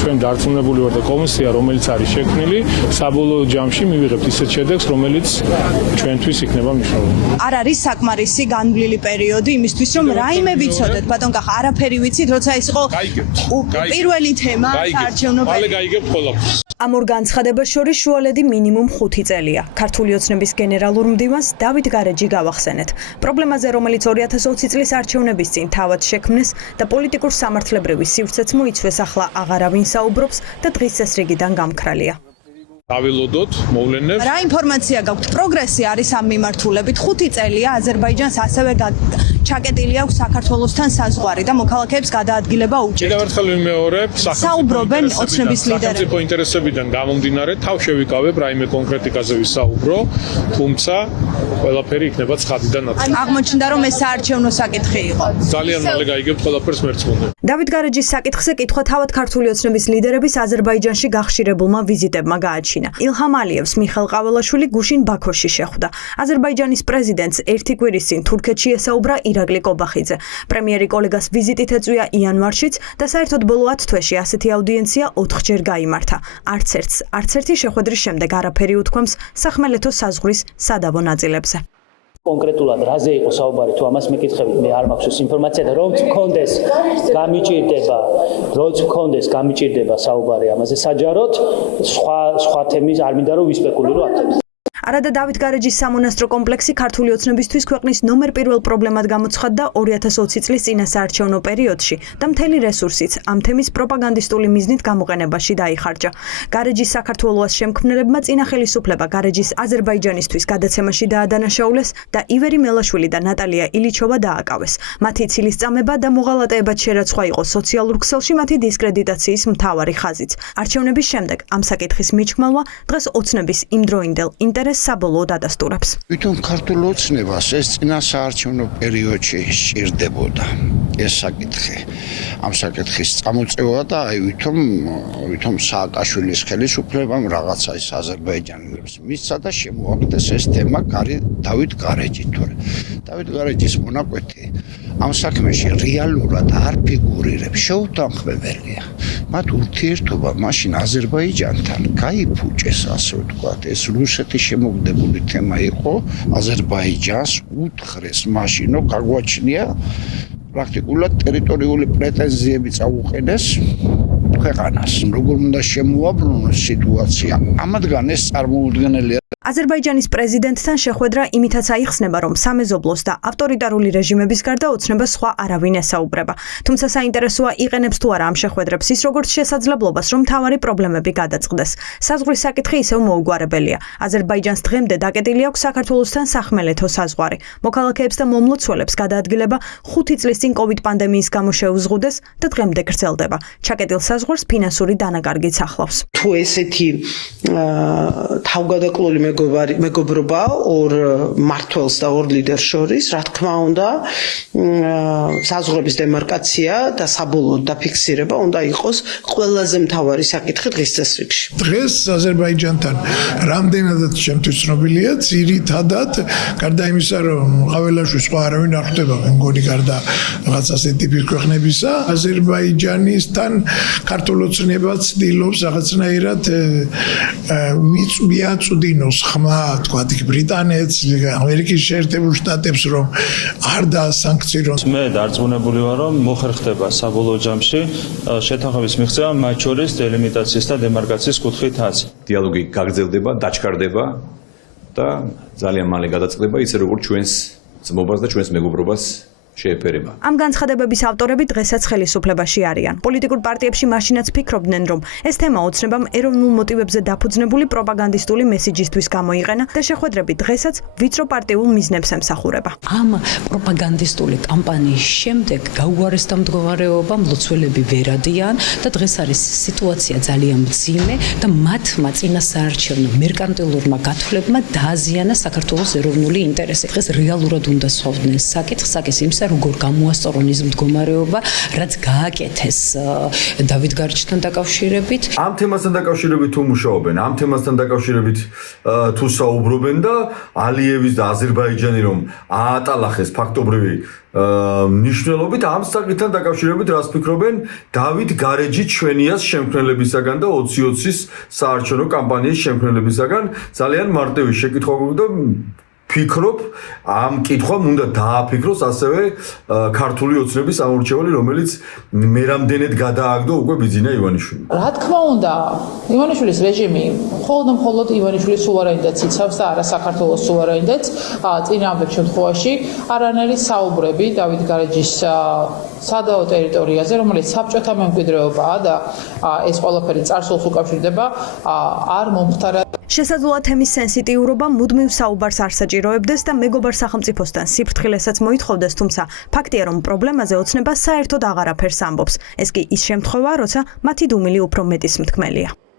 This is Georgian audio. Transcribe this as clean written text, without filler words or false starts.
ჩვენ დარწმუნებული ვართ და კომისია, რომელიც არის შექმნილი, საბოლოო ჯამში მივიღებთ ისეთ შედეგს, რომელიც ჩვენთვის იქნება მნიშვნელოვანი. არ არის საკმარისი განვლილი პერიოდი იმისთვის, რომ რაიმე ვიცოდეთ, ბატონ კახა, არაფერი ვიცით, როცა ის იყო პირველი თემა საარჩევნო პერიოდში. ამ ორ განცხადებას შორის შუალედი მინიმუმ 5 წელია. ქართული ოცნების გენერალურ მდივანს დავით გარეჯი გავახსენეთ. პრობლემაზე, რომელიც 2020 წლის არჩევნების წინ თავად შექმნეს და პოლიტიკურ სამართლებრივი სივრცეც მოიცვეს, ახლა აღარავინ საუბრობს და დღის წესრიგიდან გამქრალია. ავილოდოთ მოვლენებს. რა ინფორმაცია გაქვთ? პროგრესი არის ამ მიმართულებით. 5 წელია აზერბაიჯანს ასევე ჩაკეტილი აქვს საქართველოსთან საზღვარი და მოქალაქეებს გადაადგილება უჭირთ. კიდევ ერთხელ ვიმეორებ, საუბრობენ ოცნების ლიდერები. სახელმწიფო ინტერესებიდან გამომდინარე, თავ შევიკავებ რაიმე კონკრეტიკაზე ვისაუბრო, თუმცა ყველაფერი იქნება ცხადიდან ნათელი. აღმოჩნდა, რომ ეს საარჩევნო საკითხი იყო. ძალიან მალე გაიგებთ ყველაფერს მერცხმუნდე. დავით გარეჯის საკითხზე კითხვა თავად ქართული ოცნების ლიდერების აზერბაიჯანში გახშირებულმა ვიზიტებმა გააჩინა. ილჰამ ალიევს მიხელ ყაველაშვილი გუშინ ბაქოში შეხვდა. აზერბაიჯანის პრეზიდენტს ერთი კვირის წინ თურქეთში ესაუბრა ირაკლი კობახიძე. პრემიერი კოლეგას ვიზიტით ეწვია იანვარშიც და საერთოდ ბოლო 10 თვეში ასეთი აუდიენცია 4-ჯერ გაიმართა. არც ერთი შეხვედრის შემდეგ არაფერი უთქვამს სახმელეთო საზღვრის სადავო ნაწილებზე. კონკრეტულად რაზე იყო საუბარი თუ ამას მეკითხებით მე არ მაქვს ინფორმაცია და რომ გამიჭირდება საუბარი ამაზე საჯაროდ სხვა თემის არ მინდა რომ ვისპეკულირო აქ. არადა დავით გარეჯის სამონასტრო კომპლექსი ქართული ოცნებისთვის ქვეყნის ნომერ პირველ პრობლემად გამოცხადდა 2020 წლის წინასაარჩევნო პერიოდში და მთელი რესურსიც ამ თემის პროპაგანდისტული მიზნით გამოყენებაში დაიხარჯა. გარეჯის საქართველოს შემქმნელებმა წინა ხელისუფლება გარეჯის აზერბაიჯანისთვის გადაცემაში დაადანაშაულეს და ივერი მელაშვილი და ნატალია ილიჩოვა დააკავეს. მათი ცილისწამება და მოღალატეებად შერაცხვა იყო სოციალურ ქსელში მათი დისკრედიტაციის მთავარი ხაზიც. არჩევნების შემდეგ ამ საკითხის მიჩქმელვა დღეს ოცნების იმდროინდელ ინტერესს საბოლოოდ ადასტურებს. Ვითომ ქართულ ოცნებას ეს წინასაარჩევნო პერიოდში სჭირდებოდა ეს საკითხი. ამ საკითხის წამოწევა და ვითომ სააკაშვილის ხელისუფლებამ რაღაცა ის აზერბაიჯანელებს მისცა და შემოაგდეს ეს თემა დავით გარეჯითól. დავით გარეჯის მონაკვეთი ამ საქმეში რეალურად არ ფიგურირებს, შეუთანხმებელია. მათ ურთიერთობა მაშინ აზერბაიჯანთან გაიფუჭეს, ასე ვთქვათ, ეს რუსეთის შემოგდებული თემა იყო, აზერბაიჯანს უთხრეს მაშინ, რომ გაგვაჩნია პრაქტიკულად ტერიტორიული პრეტენზიები წაუყენეს ქვეყანას. როგორ უნდა შემოაბრუნოს სიტუაცია? ამათგან ეს წარმოუდგენელია. აზერბაიჯანის პრეზიდენტთან შეხვედრა იმითაც აიხსნება, რომ სამეზობლოს და ავტორიტარული რეჟიმების გარდა ოცნება სხვა არავინ ესაუბრება. თუმცა საინტერესოა იყენებს თუ არა ამ შეხვედრებს ის როგორც შესაძლებლობას, რომ მთავარი პრობლემები გადაწყდეს. საზღვრის საკითხი ისევ მოუგვარებელია. აზერბაიჯანს დღემდე დაკეტილი აქვს საქართველოსთან სახმელეთო საზღვარი. მოქალაქეებს და მომლოცველებს გადაადგილება 5 წლის წინ COVID პანდემიის გამო შეუზღუდეს და დღემდე გრძელდება. ჩაკეტილ საზღვარს ფინანსური დანაკარგიც ახლავს. თუ ესეთი თავგადაკლული მეგობრობა ორ მმართველს და ორ ლიდერს შორის, რა თქმა უნდა, საზღვრების დემარკაცია და საბოლოოდ დაფიქსირება უნდა იყოს ყველაზე მთავარი საკითხი დღის წესრიგში. დღეს აზერბაიჯანთან რამდენადაც ჩემთვის ცნობილია, ძირითადად გარდა იმისა, რომ ყაველაშვილი სხვა არავინ არ ხვდება, მე მგონი გარდა რაღაც ასეთი ტიპის ქვეყნებისა, აზერბაიჯანისთან ქართულ ოცნებაც ცდილობს რაღაცნაირად მიაწვდინოს ხმა, თქვა იქ ბრიტანეთს, ამერიკის შეერთებულ შტატებს, რომ არ დაასანქციონოს. მე დარწმუნებული ვარ, რომ მოხერხდება საბოლოო ჯამში შეთანხმების მიღწევა მათ შორის დელიმიტაციის და დემარკაციის კუთხითაც. დიალოგი გაგრძელდება, დაჩქარდება და ძალიან მალე გადაწყდება ისე როგორც ჩვენს ძმობას და ჩვენს მეგობრობას შეეფერება. ამ განცხადებების ავტორები დღესაც ხელისუფლებაში არიან. პოლიტიკურ პარტიებში მაშინაც ფიქრობდნენ, რომ ეს თემა ოცნებამ ეროვნულ მოტივებზე დაფუძნებული პროპაგანდისტული მესიჯისთვის გამოიყენა და შეხვედრები დღესაც ვიწრო პარტიულ მიზნებს ემსახურება. ამ პროპაგანდისტული კამპანიის შემდეგ გაუარესდა მდგომარეობა, მლოცველები ვერ ადიან და დღეს არის სიტუაცია ძალიან მძიმე და მათმა წინასაარჩევნო მერკანტილურმა გათვლებმა დააზიანა საქართველოს ეროვნული ინტერესი. დღეს რეალურად უნდა სვავდნენ საკითხს, ის როგორ გამოასწორონ ის მდგომარეობა, რაც გააკეთეს დავით გარჯთან დაკავშირებით. ამ თემასთან დაკავშირებით თუ მუშაობენ, ამ თემასთან დაკავშირებით თუ საუბრობენ და ალიევის და აზერბაიჯანი რომ აატალახეს ფაქტობრივი ნიშნულობით ამ საკითხთან დაკავშირებით რას ფიქრობენ დავით გარეჯი ჩვენიას შემქმნელებისაგან და 2020-ის საარჩევნო კამპანიის შემქმნელებისაგან ძალიან მარტივი შეკითხვა და ფიქრობ ამ კითხვამ უნდა დააფიქროს ასევე ქართული ოცნების ამორჩეველი რომელიც მე რამდენად გადააგდო უკვე ბიძინა ივანიშვილი. რა თქმა უნდა, ივანიშვილის რეჟიმი მხოლოდ ივანიშვილის სუვერენიტეტს იცავს და არა საქართველოს სუვერენიტეტს. წინააღმდეგ შემთხვევაში არანაირი საუბრები დავით გარეჯის სადაო ტერიტორიაზე, რომელიც საბჭოთა მემკვიდრეობაა და ეს ყველაფერი წარსულს უკავშირდება, არ მომხდარა. შესაძლოა თემის სენსიტიურობა მუდმივ საუბარს არ საჭიროებდეს და მეგობარ სახელმწიფოსთან სიფრთხილესაც მოითხოვდეს, თუმცა ფაქტია, რომ პრობლემაზე ოცნება საერთოდ აღარაფერს ამბობს. ეს კი ის შემთხვევაა, როცა მათი დუმილი უფრო მეტის მთქმელია.